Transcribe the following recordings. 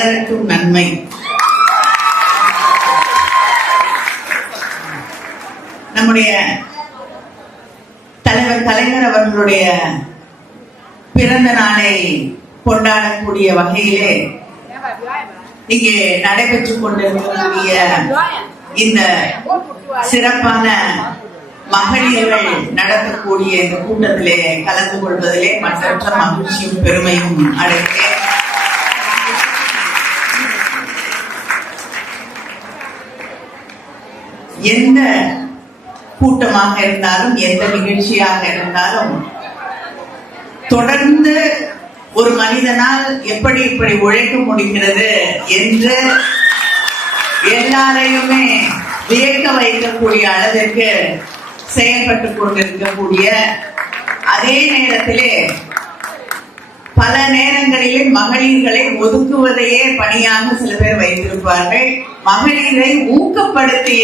பலருக்கும் நன்மை. நம்முடைய தலைவர் கலைஞர் அவர்களுடைய பிறந்த நாளை கொண்டாடக்கூடிய வகையிலே இங்கே நடைபெற்றுக் கொண்டிருக்கக்கூடிய இந்த சிறப்பான மகளிர்கள் நடத்தக்கூடிய இந்த கூட்டத்திலே கலந்து கொள்வதிலே மற்றற்ற மகிழ்ச்சியும் பெருமையும் அடைந்தேன். எந்த கூட்டமாக இருந்தாலும் எந்த நிகழ்ச்சியாக இருந்தாலும் தொடர்ந்து ஒரு மனிதனால் எப்படி இப்படி உழைக்க முடிகிறது என்று எல்லாரையுமே வியக்க வைக்கக்கூடிய அளவிற்கு செயல்பட்டுக் கொண்டிருக்கக்கூடிய அதே நேரத்திலே பல நேரங்களிலே மகளிர்களை ஒதுக்குவதையே பணியாக சில பேர் வைத்திருப்பார்கள். மகளிரை ஊக்கப்படுத்தி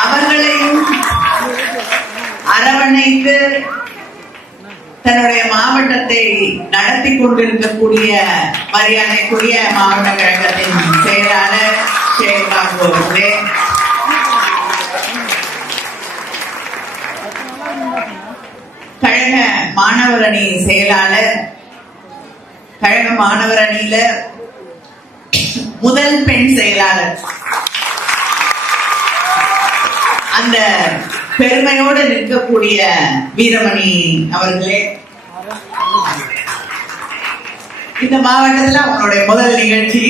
அவர்களையும் அரவணைத்து தன்னுடைய மாவட்டத்தை நடத்தி கொண்டிருக்கக்கூடிய மரியாதைக்குரிய மாவட்ட கழகத்தின் செயலாளர் ஷேர்பாபு அவர்களே, கழக மாணவர் அணி செயலாளர், கழக மாணவர் அணியில முதல் பெண் செயலாளர், அந்த பெருமையோடு நிற்கக்கூடிய வீரமணி அவர்களே, இந்த மாவட்டத்தில் அவங்களுடைய முதல் நிகழ்ச்சி.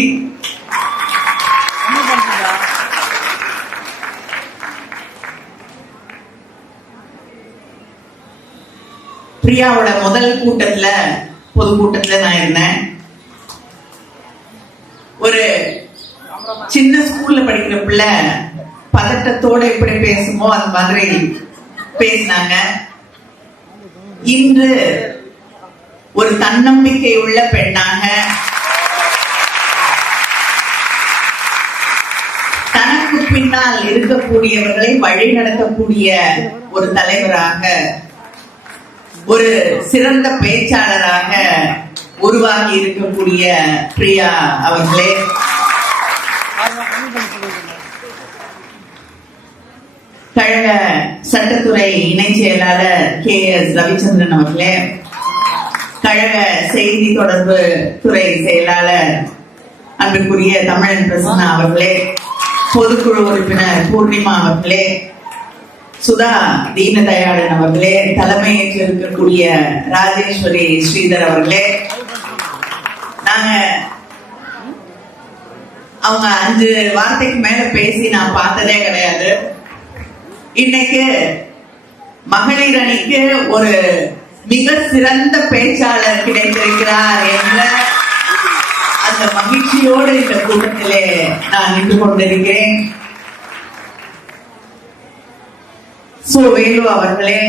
பிரியாவோட முதல் கூட்டத்துல பொதுக்கூட்டத்துல நான் இருந்தேன். ஒரு சின்ன ஸ்கூல்ல படிக்கிற பிள்ளை பதட்டத்தோட எப்படி பேசுமோ அந்த மாதிரி பேசினாங்க. இன்று ஒரு தன்னம்பிக்கை உள்ள பெண்ணாக, தனக்கு பின்னால் இருக்கக்கூடியவர்களை வழி நடத்தக்கூடிய ஒரு தலைவராக, ஒரு சிறந்த பேச்சாளராக உருவாகி இருக்கக்கூடிய பிரியா அவர்களே, கழக சட்டத்துறை இணை செயலாளர் KS ரவிச்சந்திரன் அவர்களே, கழக செய்தி தொடர்பு துறை செயலாளர் அன்புக்குரிய தமிழன் பிரசன்னா அவர்களே, பொதுக்குழு உறுப்பினர் பூர்ணிமா அவர்களே, சுதா தீனதயாளன் அவர்களே, தலைமையேற்று இருக்கக்கூடிய ராஜேஸ்வரி ஸ்ரீதர் அவர்களே, நாங்க அவங்க 5 வார்த்தைக்கு மேல பேசி நான் பார்த்ததே கிடையாது. இன்னைக்கு மகளிர் அணிக்கு ஒரு மிக சிறந்த பேச்சாளர் கிடைத்திருக்கிறார் என்ற அந்த மகிழ்ச்சியோடு இந்த கூட்டத்திலே நான் நின்று கொண்டிருக்கிறேன். வேலு அவர்களே,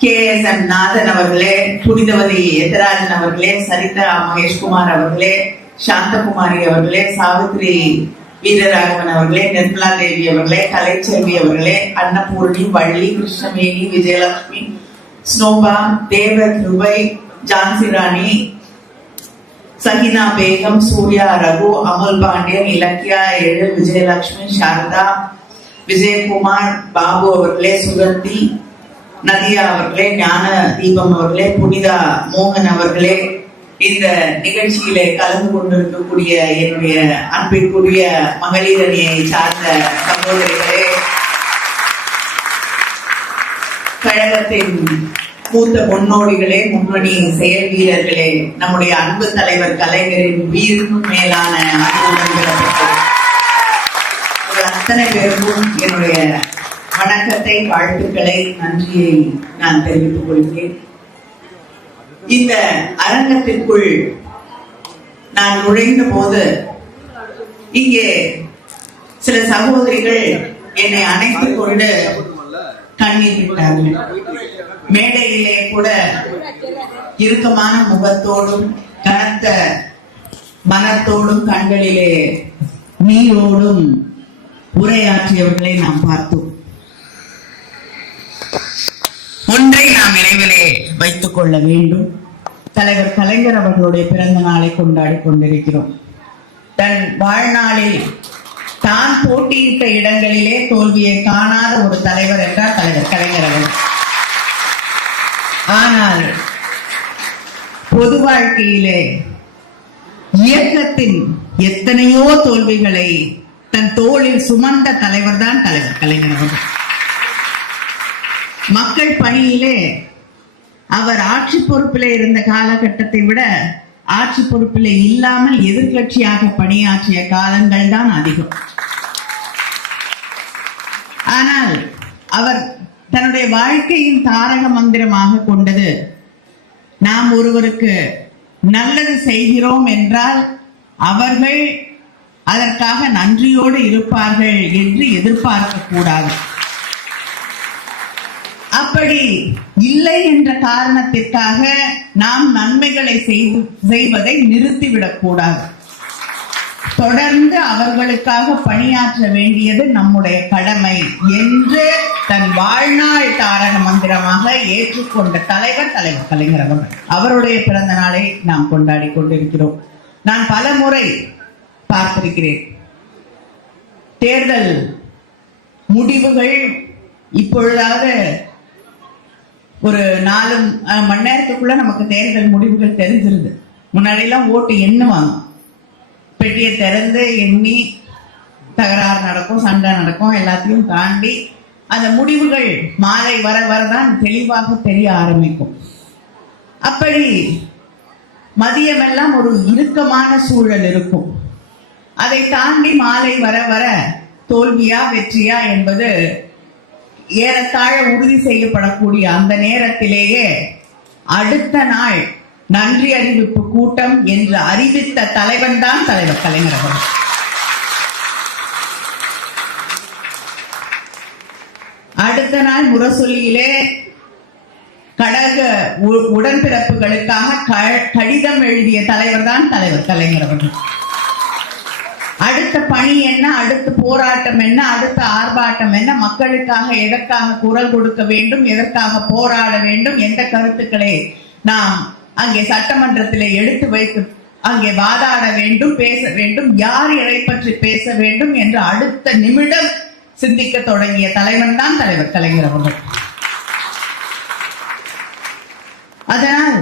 KSM நாதன் அவர்களே, புனிதவதி எத்தராஜன் அவர்களே, சரிதா மகேஷ்குமார் அவர்களே, சாந்தகுமாரி அவர்களே, சாவித்ரி வீரராகவன் அவர்களே, நிர்மலா தேவி அவர்களே, கலைச்செல்வி அவர்களே, அன்னபூர்ணி, வள்ளி, கிருஷ்ணவேணி, விஜயலட்சுமி, ஸ்னோபா, தேவ கிருபை, ஜான்சி ராணி, சகினா பேகம், சூர்யா, ரகு, அமுல் பாண்டியன், இலக்கியா, எழில், விஜயலட்சுமி, சாரதா, விஜயகுமார், பாபு அவர்களே, சுகந்தி, நதியா அவர்களே, ஞான தீபம் அவர்களே, புனிதா மோகன் அவர்களே, இந்த நிகழ்ச்சியிலே கலந்து கொண்டிருக்கக்கூடிய என்னுடைய அன்பிற்குரிய மகளிர் அணியை சார்ந்த சகோதரிகளே, கழகத்தின் மூத்த முன்னோடிகளே, முன்னணி செயல் வீரர்களே, நம்முடைய அன்பு தலைவர் கலைஞரின் உயிருக்கும் மேலான அத்தனை பேருக்கும் என்னுடைய வணக்கத்தை, வாழ்த்துக்களை, நன்றியை நான் தெரிவித்துக் கொள்கிறேன். இந்த அரங்கத்திற்குள் நான் நுழைந்த போது இங்கே சில சகோதரிகள் என்னை அணைத்துக் கொண்டு கண்ணீர் விட்டார்கள். மேடையிலே கூட இறுக்கமான முகத்தோடும் கனத்த மனத்தோடும் கண்களிலே நீரோடும் உரையாற்றியவர்களை நாம் பார்த்தோம். ஒன்றை நாம் நினைவிலே வைத்துக் கொள்ள வேண்டும். தலைவர் கலைஞர் அவர்களுடைய பிறந்த நாளை கொண்டாடி கொண்டிருக்கிறோம். தன் வாழ்நாளில் தான் போட்டியிட்ட இடங்களிலே தோல்வியை காணாத ஒரு தலைவர் என்றார் தலைவர் கலைஞர் அவர்கள். ஆனால் பொது வாழ்க்கையிலே இயக்கத்தின் எத்தனையோ தோல்விகளை தன் தோளில் சுமந்த தலைவர் தான் தலைவர் கலைஞர் அவர்கள். மக்கள் பணியிலே அவர் ஆட்சி பொறுப்பிலே இருந்த காலகட்டத்தை விட ஆட்சி பொறுப்பிலே இல்லாமல் எதிர்கட்சியாக பணியாற்றிய காலங்கள் தான் அதிகம். ஆனால் அவர் தன்னுடைய வாழ்க்கையின் தாரக மந்திரமாக கொண்டது, நாம் ஒருவருக்கு நல்லது செய்கிறோம் என்றால் அவர்கள் அதற்காக நன்றியோடு இருப்பார்கள் என்று எதிர்பார்க்க கூடாது. அப்படி இல்லை என்ற காரணத்திற்காக நாம் நன்மைகளை செய்வதை நிறுத்திவிடக் கூடாது. தொடர்ந்து அவர்களுக்காக பணியாற்ற வேண்டியது நம்முடைய கடமை என்று தன் வாழ்நாள் தாரக மந்திரமாக ஏற்றுக்கொண்ட தலைவர் கலைஞர் அவர்கள். அவருடைய பிறந்த நாளை நாம் கொண்டாடி கொண்டிருக்கிறோம். நான் பல முறை பார்த்திருக்கிறேன். தேர்தல் முடிவுகள் இப்பொழுதாவது ஒரு 4 மணி நேரத்துக்குள்ள நமக்கு தேர்தல் முடிவுகள் தெரிஞ்சிருது. முன்னாடியெல்லாம் ஓட்டு எண்ணுவாங்க, பெட்டியை திறந்து எண்ணி தகராறு நடக்கும், சண்டை நடக்கும், எல்லாத்தையும் தாண்டி அந்த முடிவுகள் மாலை வர வரதான் தெளிவாக தெரிய ஆரம்பிக்கும். அப்படி மதியமெல்லாம் ஒரு இறுக்கமான சூழல் இருக்கும். அதை தாண்டி மாலை வர வர தோல்வியா வெற்றியா என்பது ஏறத்தாழ உறுதி செய்யப்படக்கூடிய அந்த நேரத்திலேயே அடுத்த நாள் நன்றி அறிவிப்பு கூட்டம் என்று அறிவித்த தலைவன் தான் தலைவர் கலைஞர் அவர்கள். அடுத்த நாள் முரசொலியிலே கடக உடன்பிறப்புகளுக்காக கடிதம் எழுதிய தலைவர் தான் தலைவர் கலைஞர் அவர்கள். அடுத்த பணி என்ன, அடுத்த போராட்டம் என்ன, அடுத்த ஆர்ப்பாட்டம் என்ன, மக்களுக்காக எதற்காக குரல் கொடுக்க வேண்டும், எதற்காக போராட வேண்டும், எந்த கருத்துக்களை நாம் அங்கே சட்டமன்றத்திலே எடுத்து வைத்து அங்கே வாதாட வேண்டும், பேச வேண்டும், யார் எதை பற்றி பேச வேண்டும் என்று அடுத்த நிமிடம் சிந்திக்க தொடங்கிய தலைவன் தான் தலைவர் கலைஞர் அவர்கள். அதனால்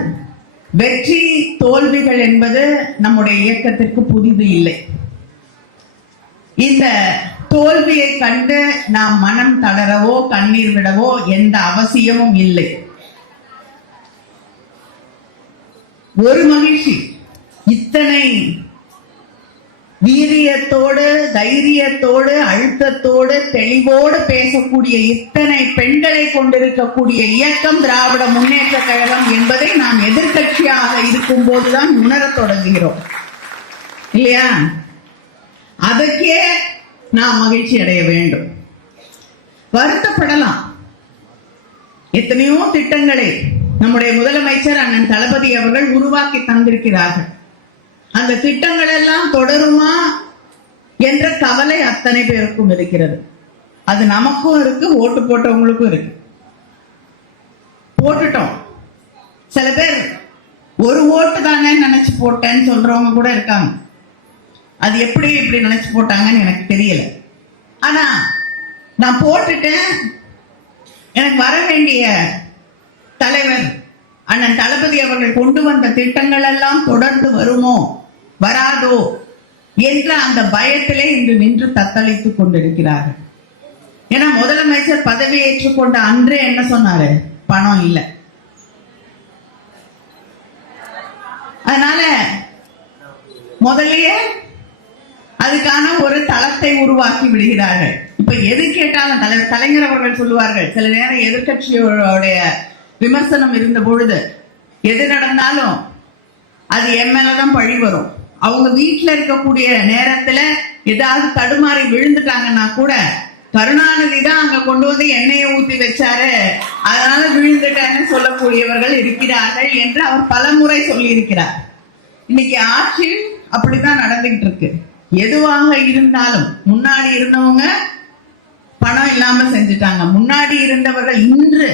வெற்றி தோல்விகள் என்பது நம்முடைய இயக்கத்திற்கு புதிது இல்லை. இந்த தோல்வியை கண்டு நாம் மனம் தளரவோ கண்ணீர் விடவோ எந்த அவசியமும் இல்லை. ஒரு மகிழ்ச்சி, இத்தனை வீரியத்தோடு, தைரியத்தோடு, அழுத்தத்தோடு, தெளிவோடு பேசக்கூடிய இத்தனை பெண்களை கொண்டிருக்கக்கூடிய இயக்கம் திராவிட முன்னேற்ற கழகம் என்பதை நாம் எதிர்கட்சியாக இருக்கும் போதுதான் உணரத் தொடங்குகிறோம் இல்லையா? அதற்கே நாம் மகிழ்ச்சி அடைய வேண்டும். வருத்தப்படலாம். எத்தனையோ திட்டங்களை நம்முடைய முதலமைச்சர் அண்ணன் தளபதி அவர்கள் உருவாக்கி தந்திருக்கிறார்கள். அந்த திட்டங்கள் எல்லாம் தொடருமா என்ற கவலை அத்தனை பேருக்கும் இருக்கிறது. அது நமக்கும் இருக்கு, ஓட்டு போட்டவங்களுக்கும் இருக்கு. போட்டுட்டோம். சில பேர் ஒரு ஓட்டு தானே நினைச்சு போட்டேன்னு சொல்றவங்க கூட இருக்காங்க. அது எப்படி இப்படி நினைச்சு போட்டாங்கன்னு எனக்கு தெரியல. ஆனா நான் போட்டுட்டேன். எனக்கு வர வேண்டிய தலைவர் அண்ணன் தளபதி அவர்கள் கொண்டு வந்த திட்டங்கள் எல்லாம் தொடர்ந்து வருமோ வராதோ என்ற அந்த பயத்திலே இன்று நின்று தத்தளித்துக் கொண்டிருக்கிறார்கள். ஏன்னா முதலமைச்சர் பதவி ஏற்றுக்கொண்ட அன்றே என்ன சொன்னாரு? பணம் இல்லை. அதனால முதல்லயே அதுக்கான ஒரு தளத்தை உருவாக்கி விடுகிறார்கள். இப்ப எது கேட்டாலும் தலைவர் கலைஞர் அவர்கள் சொல்லுவார்கள், சில நேரம் எதிர்கட்சியோடைய விமர்சனம் இருந்த பொழுது எது நடந்தாலும் அது என் மேலதான் பழி வரும். அவங்க வீட்டுல இருக்கக்கூடிய நேரத்துல ஏதாவது தடுமாறி விழுந்துட்டாங்கன்னா கூட கருணாநிதி தான் அங்க கொண்டு வந்து எண்ணெயை ஊத்தி வச்சாரு, அதனால விழுந்துட்டான்னு சொல்லக்கூடியவர்கள் இருக்கிறார்கள் என்று அவர் பலமுறை சொல்லி இருக்கிறார். இன்னைக்கு ஆட்சி அப்படித்தான் நடந்துகிட்டு இருக்கு. எதுவாக இருந்தாலும் முன்னாடி இருந்தவங்க பணம் இல்லாம செஞ்சுட்டாங்க. முன்னாடி இருந்தவர்கள் இன்று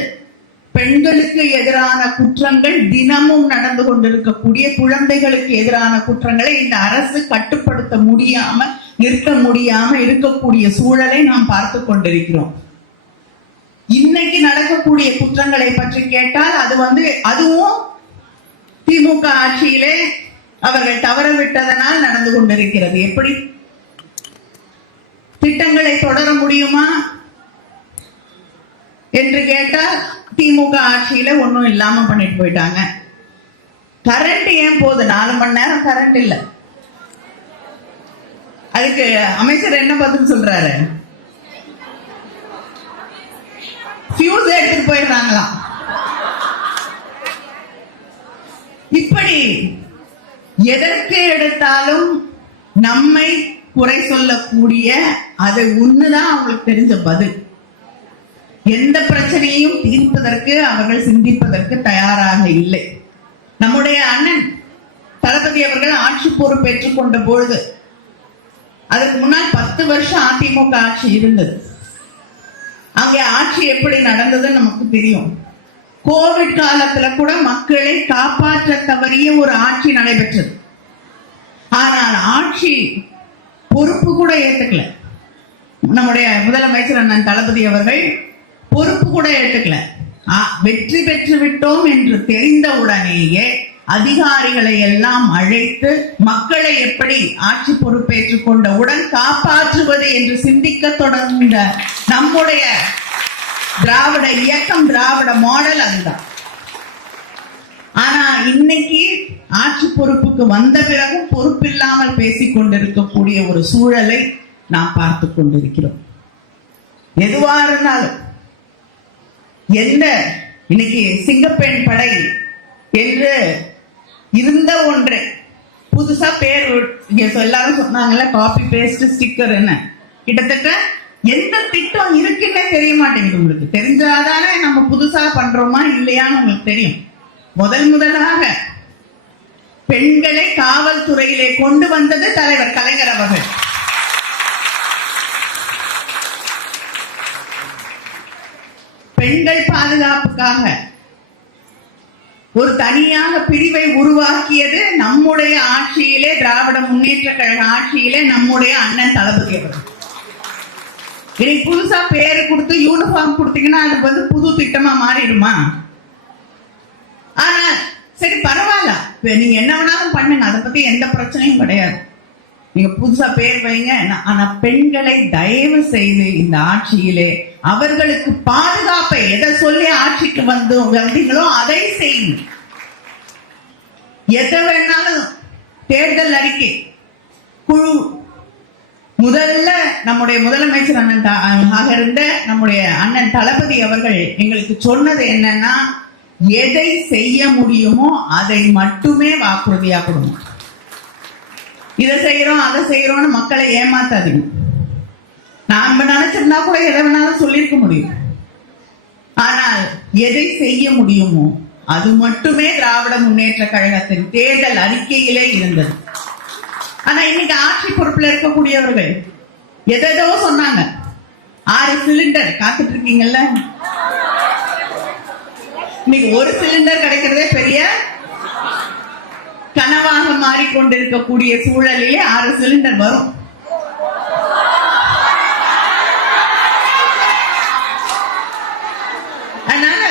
பெண்களுக்கு எதிரான குற்றங்கள் தினமும் நடந்து கொண்டிருக்கக்கூடிய குழந்தைகளுக்கு எதிரான குற்றங்களை இந்த அரசு கட்டுப்படுத்த முடியாம நிறுத்த முடியாம இருக்கக்கூடிய சூழலை நாம் பார்த்து கொண்டிருக்கிறோம். இன்னைக்கு நடக்கக்கூடிய குற்றங்களை பற்றி கேட்டால் அதுவும் திமுக ஆட்சியிலே அவர்கள் தவறவிட்டதனால் நடந்து கொண்டிருக்கிறது. எப்படி திட்டங்களை தொடர முடியுமா என்று கேட்டால் திமுக ஆட்சியில ஒன்னும் இல்லாம பண்ணிட்டு போயிட்டாங்க. கரண்ட் ஏன் போகுது? 4 மணி நேரம் கரண்ட் இல்ல. அதுக்கு அமைச்சர் என்ன பதில் சொல்றாரு? ஃபியூஸ் எடுத்துட்டு போயிடுறாங்களாம். இப்படி எதற்கு எடுத்தாலும் நம்மை குறை சொல்லக்கூடிய அது ஒண்ணுதான் அவங்களுக்கு தெரிஞ்ச பதில். எந்த பிரச்சனையும் தீர்ப்பதற்கு அவர்கள் சிந்திப்பதற்கு தயாராக இல்லை. நம்முடைய அண்ணன் தளபதி அவர்கள் ஆட்சி பொறுப்பேற்றுக் கொண்ட பொழுது அதற்கு முன்னால் 10 வருஷம் அதிமுக ஆட்சி இருந்தது. அங்கே ஆட்சி எப்படி நடந்ததுன்னு நமக்கு தெரியும். கோவிட் காலத்துல கூட மக்களை காப்பாற்ற தவறிய ஒரு ஆட்சி நடைபெற்றது. ஆனால் ஆட்சி பொறுப்பு கூட ஏத்துக்கல. நம்முடைய முதலமைச்சர் அண்ணன் தளபதி அவர்கள் பொறுப்பு கூட ஏற்றுக்கல. வெற்றி பெற்று விட்டோம் என்று தெரிந்தவுடனேயே அதிகாரிகளை எல்லாம் அழைத்து மக்களை எப்படி ஆட்சி பொறுப்பேற்றுக் கொண்டவுடன் காப்பாற்றுவது என்று சிந்திக்க தொடர்ந்த நம்முடைய திராவிட இயக்கம், திராவிட மாடல் அதுதான். ஆனா இன்னைக்கு ஆட்சி பொறுப்புக்கு வந்த பிறகும் பொறுப்பில்லாமல் பேசிக் கொண்டிருக்கக்கூடிய ஒரு சூழலை நாம் பார்த்து கொண்டிருக்கிறோம். எதுவா இருந்தாலும் இன்னைக்கு சிங்கப்பெண் படை என்று இருந்த ஒன்று புதுசா பேர் எல்லாரும் சொன்னாங்கல்ல, காப்பி பேஸ்ட் ஸ்டிக்கர். என்ன கிட்டத்தட்ட எந்த திட்டம் இருக்குன்னே தெரிய மாட்டேங்குது. உங்களுக்கு தெரிஞ்சாதானே நம்ம புதுசா பண்றோமா இல்லையான்னு உங்களுக்கு தெரியும். முதலாக பெண்களை காவல்துறையிலே கொண்டு வந்தது தலைவர் கலைஞர் அவர்கள். பெண்கள் பாதுகாப்புக்காக ஒரு தனியாக பிரிவை உருவாக்கியது நம்முடைய ஆட்சியிலே, திராவிட முன்னேற்ற கழக ஆட்சியிலே நம்முடைய அண்ணன் தளபதி அவர்கள். இன்னைக்கு புதுசா பேரு கொடுத்து யூனிஃபார்ம் கொடுத்தீங்கன்னா அது புது திட்டமா மாறிடுமா? ஆனா சரி பரவாயில்ல, நீங்க என்ன வேணாலும் பண்ணுங்க, அதை பத்தி எந்த பிரச்சனையும் கிடையாது. நீங்க புதுசா பேர் வைங்க. ஆனா பெண்களை தயவு செய்து இந்த ஆட்சியிலே அவர்களுக்கு பாதுகாப்பை எதை சொல்லி ஆட்சிக்கு வந்தீங்களோ அதை செய்யுங்க. எதை வேணாலும் தேர்தல் அறிக்கை குழு முதல்ல நம்முடைய முதலமைச்சர் அண்ணன் இருந்த நம்முடைய அண்ணன் தளபதி அவர்கள் எங்களுக்கு சொன்னது என்னன்னா, எதை செய்ய முடியுமோ அதை மட்டுமே வாக்குறுதியா கொடுங்க. இதை செய்யறோம் அதை செய்யறோம்னு மக்களை ஏமாத்தாதீங்க. நாம நினைச்சிருந்தா கூட எதை வேணாலும் சொல்லியிருக்க முடியும். ஆனால் எதை செய்ய முடியுமோ அது மட்டுமே திராவிட முன்னேற்ற கழகத்தின் தேர்தல் அறிக்கையிலே இருந்தது. ஆனா இன்னைக்கு ஆட்சி பொறுப்புல இருக்கக்கூடியவர்கள் எதோ சொன்னாங்க. 6 சிலிண்டர் காத்துட்டு இருக்கீங்கல்ல, இன்னைக்கு 1 சிலிண்டர் கிடைக்கிறதே பெரிய கனவாக மாறிக்கொண்டிருக்கக்கூடிய சூழலிலே 6 சிலிண்டர் வரும். அதனால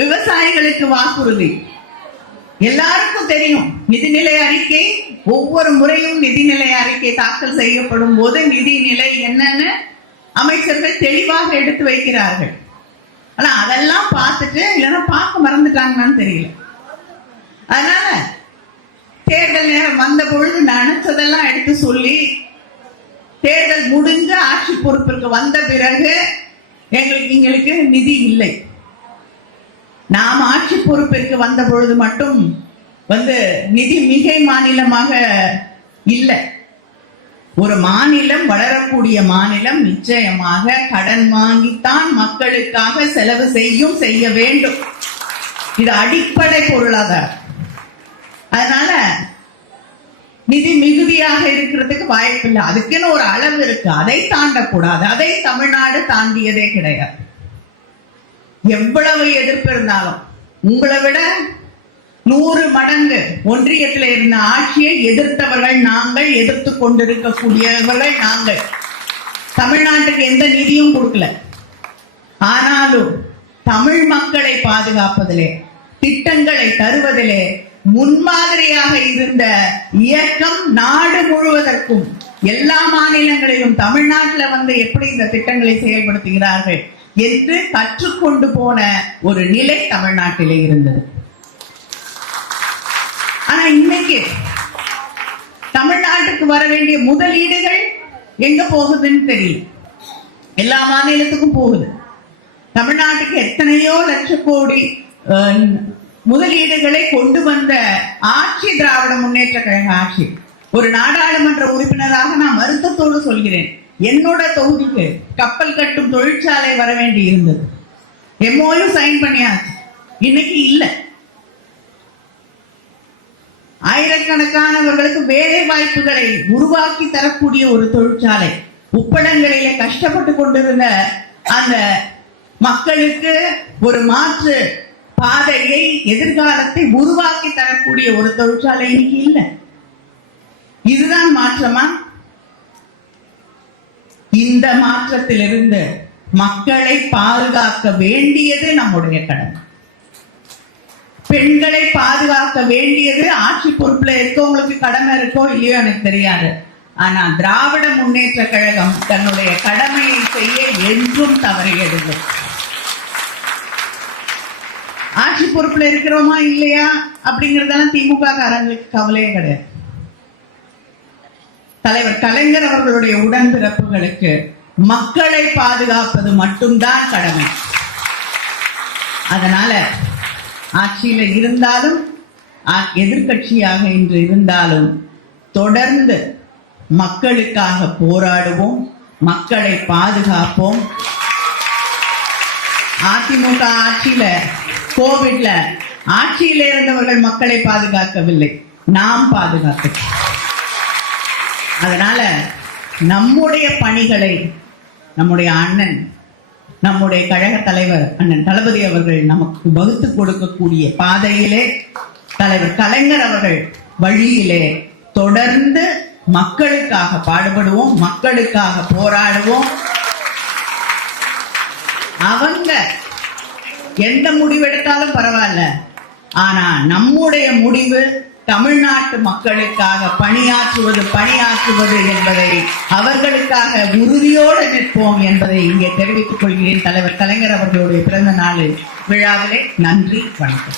விவசாயிகளுக்கு வாக்குறுதி எல்லாருக்கும் தெரியும். நிதிநிலை அறிக்கை ஒவ்வொரு முறையும் நிதிநிலை அறிக்கை தாக்கல் செய்யப்படும் போது நிதிநிலை என்னன்னு அமைச்சர்கள் தெளிவாக எடுத்து வைக்கிறார்கள். ஆனா அதெல்லாம் பார்த்துட்டு இல்லைன்னா பார்க்க மறந்துட்டாங்கன்னு தெரியல. அதனால தேர்தல் நேரம் வந்த பொழுது நினைச்சதெல்லாம் எடுத்து சொல்லி தேர்தல் முடிஞ்ச ஆட்சி பொறுப்பிற்கு வந்த பிறகு எங்களுக்கு நிதி இல்லை. நாம் ஆட்சி பொறுப்பிற்கு வந்த பொழுது மட்டும் நிதி மிகை மாநிலமாக இல்லை. ஒரு மாநிலம், வளரக்கூடிய மாநிலம் நிச்சயமாக கடன் வாங்கித்தான் மக்களுக்காக செலவு செய்ய வேண்டும். இது அடிப்படை பொருளாதாரம். அதனால நிதி மிகுதியாக இருக்கிறதுக்கு வாய்ப்பில்லை. அதுக்குன்னு ஒரு அளவு இருக்கு, அதை தாண்டக்கூடாது. அதை தமிழ்நாடு தாண்டியதே கிடையாது. எவ்வளவு எதிர்ப்பு இருந்தாலும் உங்களை விட 100 மடங்கு ஒன்றியத்தில் இருந்த ஆட்சியை எதிர்த்தவர்கள் நாங்கள், எதிர்த்து கொண்டிருக்கக்கூடியவர்கள் நாங்கள். தமிழ்நாட்டுக்கு எந்த நிதியும் கொடுக்கல. ஆனாலும் தமிழ் மக்களை பாதுகாப்பதிலே, திட்டங்களை தருவதிலே முன்மாதிரியாக இருந்த இயக்கம் நாடு முழுவதற்கும், எல்லா மாநிலங்களிலும் தமிழ்நாட்டில் வந்து எப்படி இந்த திட்டங்களை செயல்படுத்துகிறார்கள் என்று கற்றுக்கொண்டு போன ஒரு நிலை தமிழ்நாட்டிலே இருந்தது. ஆனா இன்னைக்கு தமிழ்நாட்டுக்கு வர வேண்டிய முதலீடுகள் எங்க போகுதுன்னு தெரியல. எல்லா மாநிலத்துக்கும் போகுது. தமிழ்நாட்டுக்கு எத்தனையோ லட்ச கோடி முதலீடுகளை கொண்டு வந்த ஆட்சி திராவிட முன்னேற்ற கழக ஆட்சி. ஒரு நாடாளுமன்ற உறுப்பினராக நான் வருத்தத்தோடு சொல்கிறேன், என்னோட தொகுதிக்கு கப்பல் கட்டும் தொழிற்சாலை வர வேண்டி இருந்தது. MOU சைன் பண்ணியாச்சு, இன்னைக்கு இல்லை. ஆயிரக்கணக்கானவர்களுக்கு வேலை வாய்ப்புகளை உருவாக்கி தரக்கூடிய ஒரு தொழிற்சாலை, உப்பளங்களிலே கஷ்டப்பட்டு கொண்டிருந்த அந்த மக்களுக்கு ஒரு மாற்று பாதையை, எதிர்காலத்தை உருவாக்கி தரக்கூடிய ஒரு தொழிற்சாலை இன்னைக்கு இல்லை. இதுதான் மாற்றமா? இந்த மாற்றத்திலிருந்து மக்களை பாதுகாக்க வேண்டியது நம்முடைய கடமை. பெண்களை பாதுகாக்க வேண்டியது ஆட்சி பொறுப்புல இருக்கவங்களுக்கு கடமை இருக்கோ இல்லையோ எனக்கு தெரியாது. ஆனா திராவிட முன்னேற்ற கழகம் தன்னுடைய கடமையை செய்ய என்றும் தவறியதில்லை. ஆட்சி பொறுப்புல இருக்கிறோமா இல்லையா அப்படிங்கறதெல்லாம் திமுக காரங்களுக்கு கவலையே கிடையாது. தலைவர் கலைஞர் அவர்களுடைய உடன்பிறப்புகளுக்கு மக்களை பாதுகாப்பது மட்டும்தான் கடமை. அதனால ஆட்சியில இருந்தாலும் எதிர்கட்சியாக இன்று இருந்தாலும் தொடர்ந்து மக்களுக்காக போராடுவோம், மக்களை பாதுகாப்போம். அதிமுக ஆட்சியில, கோவிட்ல ஆட்சியில இருந்தவர்கள் மக்களை பாதுகாக்கவில்லை, நாம் பாதுகாத்தோம். அதனால நம்முடைய பணிகளை நம்முடைய அண்ணன், நம்முடைய கழக தலைவர் அண்ணன் தளபதி அவர்கள் நமக்கு வகுத்து கொடுக்கக்கூடிய பாதையிலே, தலைவர் கலைஞர் அவர்கள் வழியிலே தொடர்ந்து மக்களுக்காக பாடுபடுவோம், மக்களுக்காக போராடுவோம். அவங்க எந்த முடிவெடுத்தாலும் பரவாயில்ல, ஆனா நம்முடைய முடிவு தமிழ்நாட்டு மக்களுக்காக பணியாற்றுவது என்பதை, அவர்களுக்காக உறுதியோடு நிற்போம் என்பதை இங்கே தெரிவித்துக் கொள்கிறேன். தலைவர் கலைஞர் அவர்களுடைய பிறந்த நாள் விழாவிலே நன்றி, வணக்கம்.